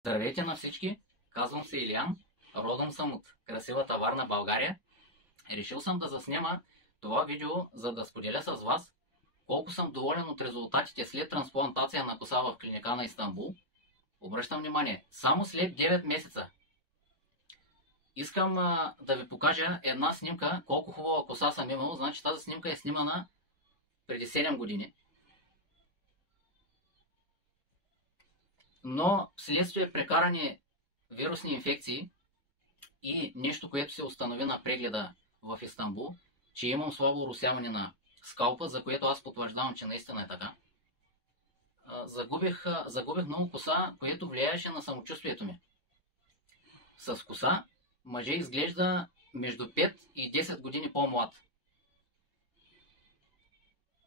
Здравейте на всички! Казвам се Илиян, родом съм от красивата Варна, България. Решил съм да заснема това видео, за да споделя с вас колко съм доволен от резултатите след трансплантация на коса в клиника на Истанбул. Обръщам внимание, само след 9 месеца. Искам да ви покажа една снимка, колко хубава коса съм имал. Значи тази снимка е снимана преди 7 години. Но вследствие прекарани вирусни инфекции и нещо, което се установи на прегледа в Истанбул, че имам слабо оросяване на скалпа, за което аз потвърждавам, че наистина е така. Загубих много коса, което влияеше на самочувствието ми. С коса мъже изглежда между 5 и 10 години по-млад.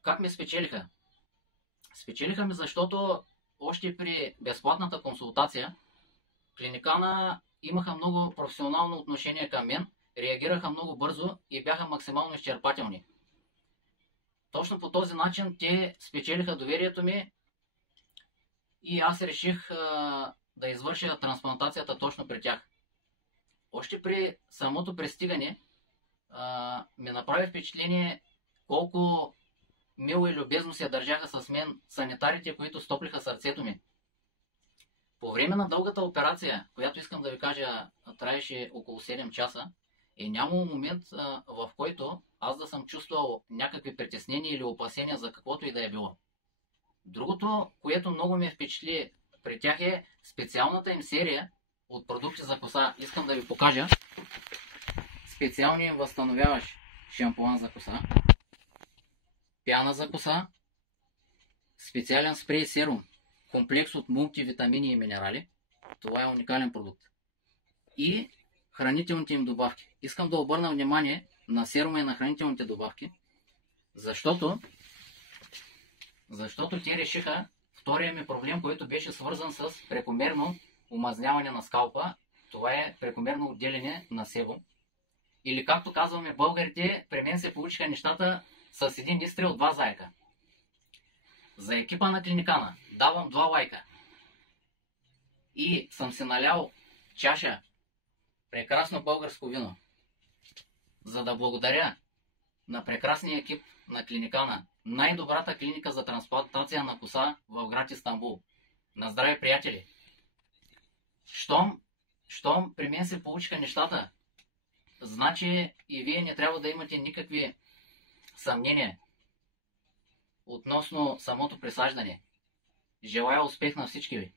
Как ме спечелиха? Спечелиха ме, защото още при безплатната консултация клиникана имаха много професионално отношение към мен, реагираха много бързо и бяха максимално изчерпателни. Точно по този начин те спечелиха доверието ми и аз реших да извърша трансплантацията точно при тях. Още при самото пристигане ми направи впечатление колко мило и любезно се държаха с мен санитарите, които стоплиха сърцето ми. По време на дългата операция, която искам да ви кажа, траеше около 7 часа, е нямало момент, в който аз да съм чувствал някакви притеснения или опасения за каквото и да е било. Другото, което много ме впечатли при тях, е специалната им серия от продукти за коса. Искам да ви покажа специалния им възстановяващ шампуан за коса, пяна за коса, специален спрей серум, комплекс от мултивитамини и минерали. Това е уникален продукт. И хранителните им добавки. Искам да обърна внимание на серума и на хранителните добавки, защото те решиха втория ми проблем, който беше свързан с прекомерно омазняване на скалпа. Това е прекомерно отделяне на себум. Или както казваме българите, при мен се получиха нещата с един изстрел, 2 заека. За екипа на клиникана давам 2 лайка. И съм се налял чаша прекрасно българско вино, за да благодаря на прекрасния екип на клиникана, най-добрата клиника за трансплантация на коса в град Истанбул. На здраве, приятели! Щом при мен се получиха нещата, значи и вие не трябва да имате никакви съмнения относно самото присаждане. Желая успех на всички ви!